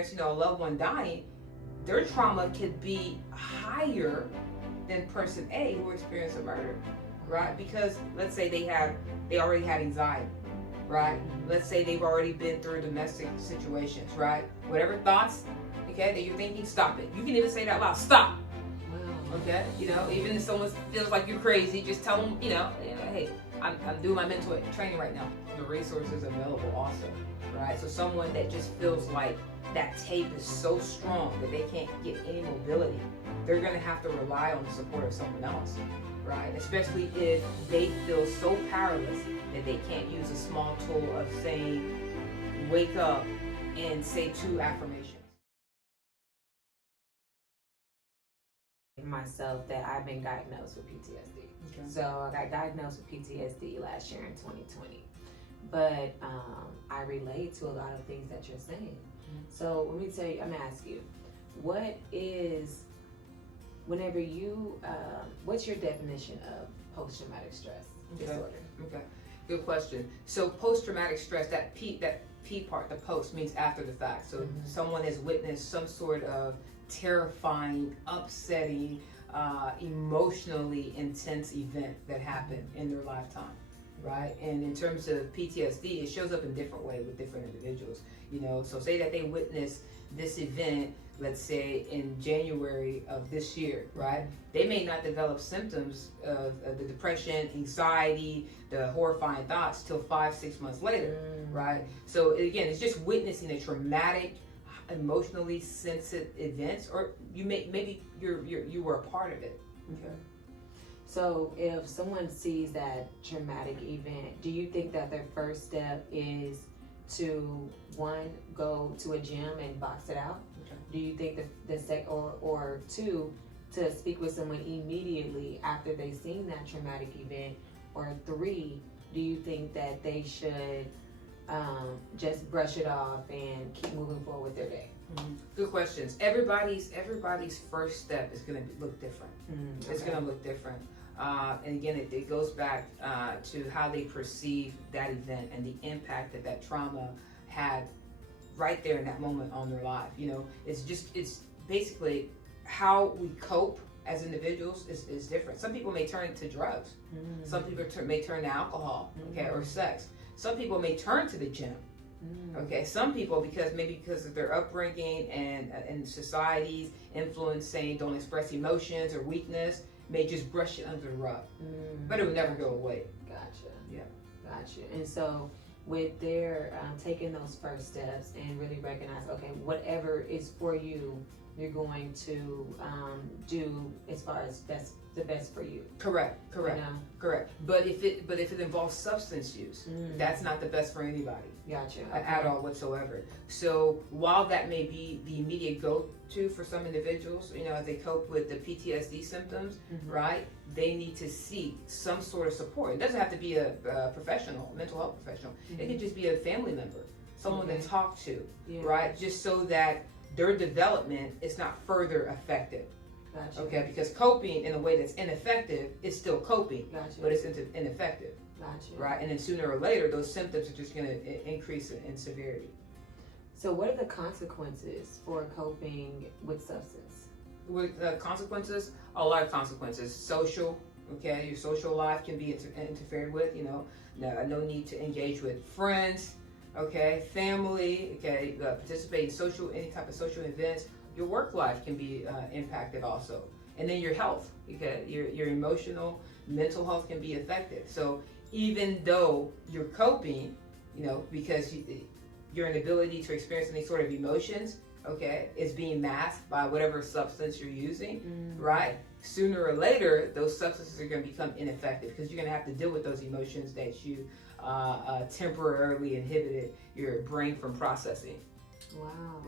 experience, a loved one dying, their trauma could be higher than person A who experienced a murder, right? Because let's say they already had anxiety, right? Let's say they've already been through domestic situations, right? Whatever thoughts, okay, that you're thinking, stop it. You can even say that out loud, stop. Okay, even if someone feels like you're crazy, just tell them, hey, I'm doing my mental training right now. The resources available also, right? So someone that just feels like that tape is so strong that they can't get any mobility, they're gonna have to rely on the support of someone else, right? Especially if they feel so powerless that they can't use a small tool of saying, wake up and say 2 affirmations. Myself that I've been diagnosed with PTSD. Okay. So I got diagnosed with PTSD last year in 2020. But I relate to a lot of things that you're saying. So let me tell you, I'm gonna ask you, what is, whenever you, what's your definition of post-traumatic stress disorder? Okay, good question. So post-traumatic stress, that P part, the post, means after the fact. So someone has witnessed some sort of terrifying, upsetting, emotionally intense event that happened in their lifetime, right? And in terms of PTSD, it shows up in different ways with different individuals. So say that they witnessed this event, let's say in January of this year, right? They may not develop symptoms of the depression, anxiety, the horrifying thoughts till 5-6 months later, right? So again, it's just witnessing a traumatic, emotionally sensitive events, or maybe you were a part of it. Okay. So if someone sees that traumatic event, do you think that their first step is to, one, go to a gym and box it out? Okay. Do you think or two, to speak with someone immediately after they've seen that traumatic event? Or 3, do you think that they should just brush it off and keep moving forward with their day? Good questions. Everybody's first step is going to look different. It's going to look different. And again, it goes back to how they perceive that event and the impact that trauma had right there in that moment on their life. It's basically how we cope as individuals is different. Some people may turn to drugs. Some people may turn to alcohol, okay, or sex. Some people may turn to the gym. Okay, some people because of their upbringing and society's influence saying don't express emotions or weakness, may just brush it under the rug. But it will never go away. Gotcha. Yeah. Gotcha. And so with their taking those first steps and really recognize, okay, whatever is for you, you're going to do as far as the best for you. Correct. But if it involves substance use, that's not the best for anybody. Gotcha. At all whatsoever. So while that may be the immediate go-to for some individuals, as they cope with the PTSD symptoms, right? They need to seek some sort of support. It doesn't have to be a professional, mental health professional. It could just be a family member, someone to talk to, right? Just so that their development is not further affected. Gotcha. Okay, because coping in a way that's ineffective is still coping, but it's ineffective. Gotcha. Right, and then sooner or later, those symptoms are just going to increase in severity. So, what are the consequences for coping with substance? With consequences, a lot of consequences. Social, okay, your social life can be interfered with. No need to engage with friends, okay, family, okay, participate in any type of social events. Your work life can be impacted also, and then your health, okay, your emotional, mental health can be affected. So even though you're coping, because your inability to experience any sort of emotions, okay, is being masked by whatever substance you're using, right? Sooner or later, those substances are going to become ineffective because you're going to have to deal with those emotions that you temporarily inhibited your brain from processing. Wow,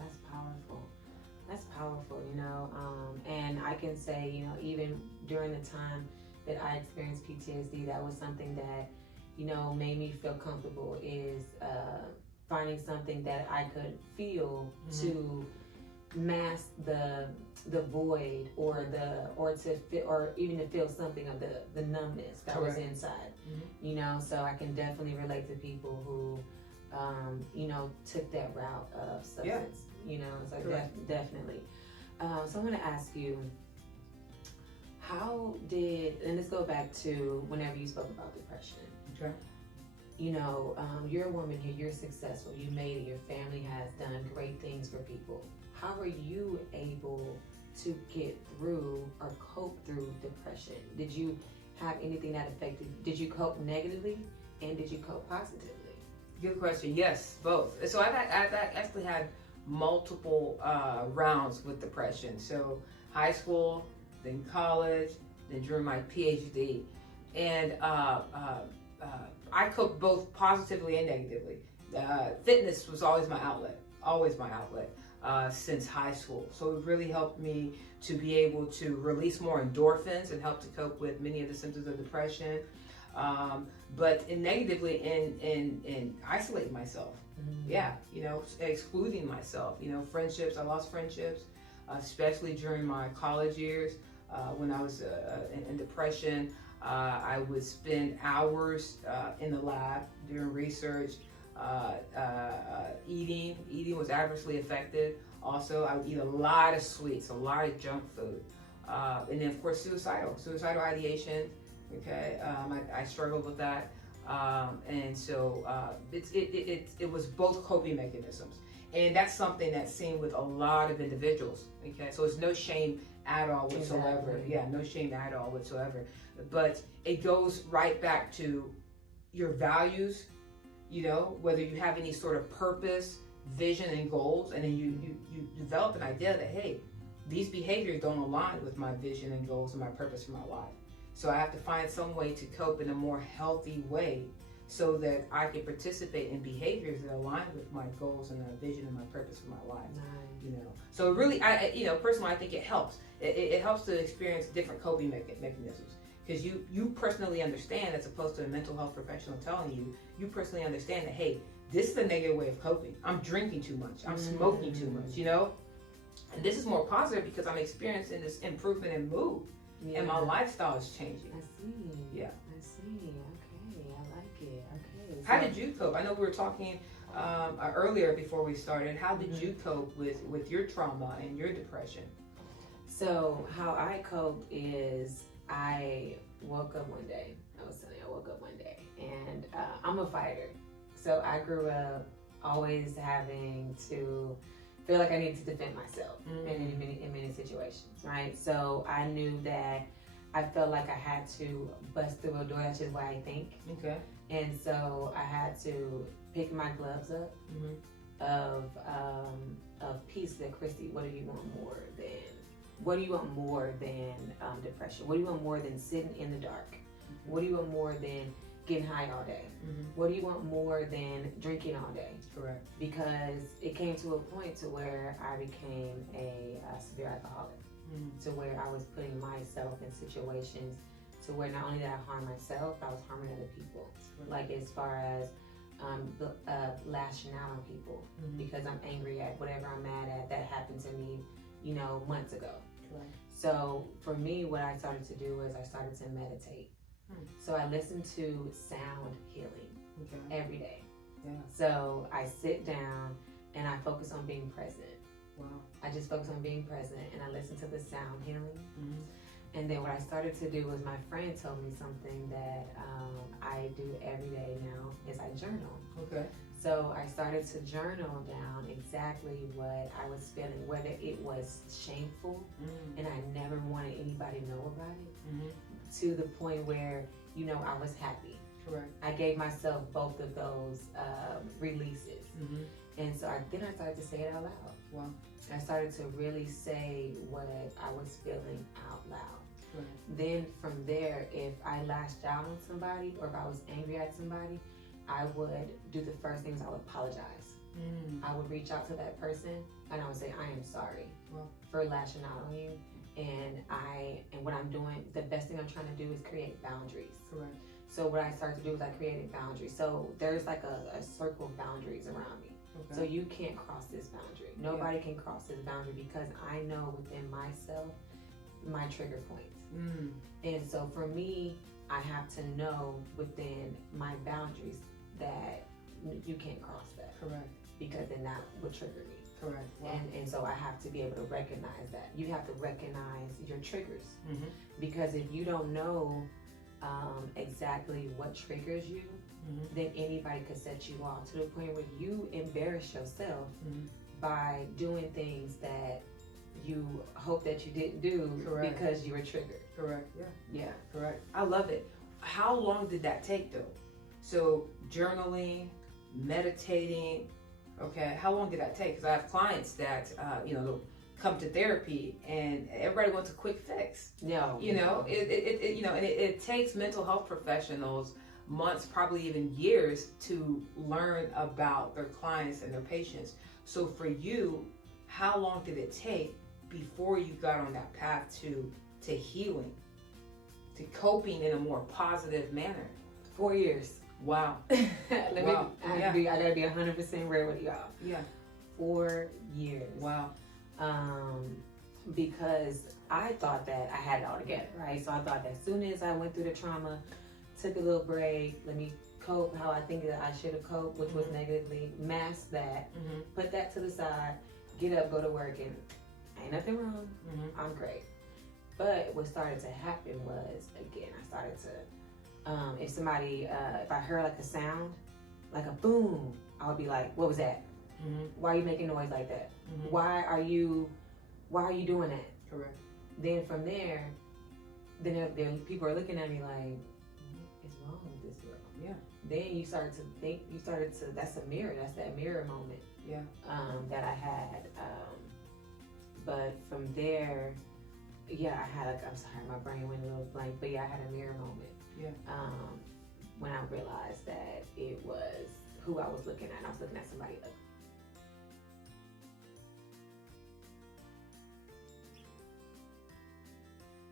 that's powerful. That's powerful, and I can say, even during the time that I experienced PTSD, that was something that, made me feel comfortable is finding something that I could feel to mask the void or even to feel something of the numbness that was inside. So I can definitely relate to people who took that route of substance. So definitely. So I want to ask you, and let's go back to whenever you spoke about depression. Okay. You're a woman here, you're successful, you made it, your family has done great things for people. How are you able to get through or cope through depression? Did you have anything that affected, did you cope negatively and did you cope positively? Good question. Yes, both. So I've actually had multiple rounds with depression. So high school, then college, then during my PhD. And I coped both positively and negatively. Fitness was always my outlet, since high school. So it really helped me to be able to release more endorphins and help to cope with many of the symptoms of depression. But negatively in isolating myself. Mm-hmm. Yeah, excluding myself. Friendships, I lost friendships, especially during my college years when I was in depression. I would spend hours in the lab doing research. Eating was adversely affected. Also, I would eat a lot of sweets, a lot of junk food. And then, of course, suicidal ideation. Okay, I struggled with that. And so it was both coping mechanisms. And that's something that's seen with a lot of individuals. Okay, so it's no shame at all whatsoever. Exactly. Yeah, no shame at all whatsoever. But it goes right back to your values, whether you have any sort of purpose, vision, and goals, and then you develop an idea that, hey, these behaviors don't align with my vision and goals and my purpose for my life. So I have to find some way to cope in a more healthy way so that I can participate in behaviors that align with my goals and my vision and my purpose for my life. Nice. So really, personally, I think it helps. It helps to experience different coping mechanisms. Because you personally understand, as opposed to a mental health professional telling you personally understand that, hey, this is a negative way of coping. I'm drinking too much. I'm smoking too much, And this is more positive because I'm experiencing this improvement in mood. Yeah. And my lifestyle is changing. I see. Yeah. I see. Okay. I like it. Okay. How did you cope? I know we were talking earlier before we started. How did you cope with your trauma and your depression? So how I coped is I woke up one day. I woke up one day, and I'm a fighter. So I grew up always having to feel like I needed to defend myself in many situations, right? So I knew that I felt like I had to bust through a door. That's just why I think. Okay. And so I had to pick my gloves up of peace. That Kristie, what do you want more than? What do you want more than depression? What do you want more than sitting in the dark? What do you want more than getting high all day? What do you want more than drinking all day? Correct. Because it came to a point to where I became a severe alcoholic, to where I was putting myself in situations to where not only did I harm myself, I was harming other people. Like as far as lashing out on people because I'm angry at whatever I'm mad at that happened to me, months ago. Right. So for me, what I started to do was I started to meditate. So I listened to sound healing every day. Yeah. So I sit down and I focus on being present. Wow. I just focus on being present and I listen to the sound healing. And then what I started to do was my friend told me something that I do every day now is I journal. Okay. So I started to journal down exactly what I was feeling, whether it was shameful and I never wanted anybody to know about it, to the point where, I was happy. Correct. I gave myself both of those releases. And so then I started to say it out loud. Wow. I started to really say what I was feeling out loud. Right. Then from there, if I lashed out on somebody or if I was angry at somebody, I would do the first things. I would apologize. I would reach out to that person and I would say, I am sorry for lashing out on you. And what I'm doing, the best thing I'm trying to do is create boundaries. Correct. So what I started to do is I created boundaries. So there's like a circle of boundaries around me. Okay. So you can't cross this boundary. Nobody can cross this boundary because I know within myself my trigger points. And so for me, I have to know within my boundaries that you can't cross that. Correct. Because then that would trigger me. Correct. Wow. And so I have to be able to recognize that. You have to recognize your triggers. Because if you don't know exactly what triggers you, then anybody could set you off to the point where you embarrass yourself by doing things that you hope that you didn't do because you were triggered. Correct. Yeah. Yeah. Correct. I love it. How long did that take though? So journaling, meditating. Okay. How long did that take? Because I have clients that they'll come to therapy and everybody wants a quick fix. No. It takes mental health professionals months, probably even years, to learn about their clients and their patients. So for you, how long did it take before you got on that path to healing, to coping in a more positive manner? 4 years. Wow. I gotta be 100% real with y'all. Yeah. 4 years. Wow. Because I thought that I had it all together, right? So I thought that as soon as I went through the trauma, took a little break, let me cope how I think that I should have coped, which was negatively, mask that, put that to the side, get up, go to work, and ain't nothing wrong. I'm great. But what started to happen was, again, I started to, if somebody, if I heard like a sound, like a boom, I would be like, what was that? Why are you making noise like that? Why are you doing that? Correct. Then from there, then people are looking at me like, what's wrong with this girl? Yeah. Then you started to think, that's a mirror, that's that mirror moment. Yeah. That I had. But from there, yeah, I had I'm sorry, my brain went a little blank, but yeah, I had a mirror moment. Yeah. When I realized that it was who I was looking at. I was looking at somebody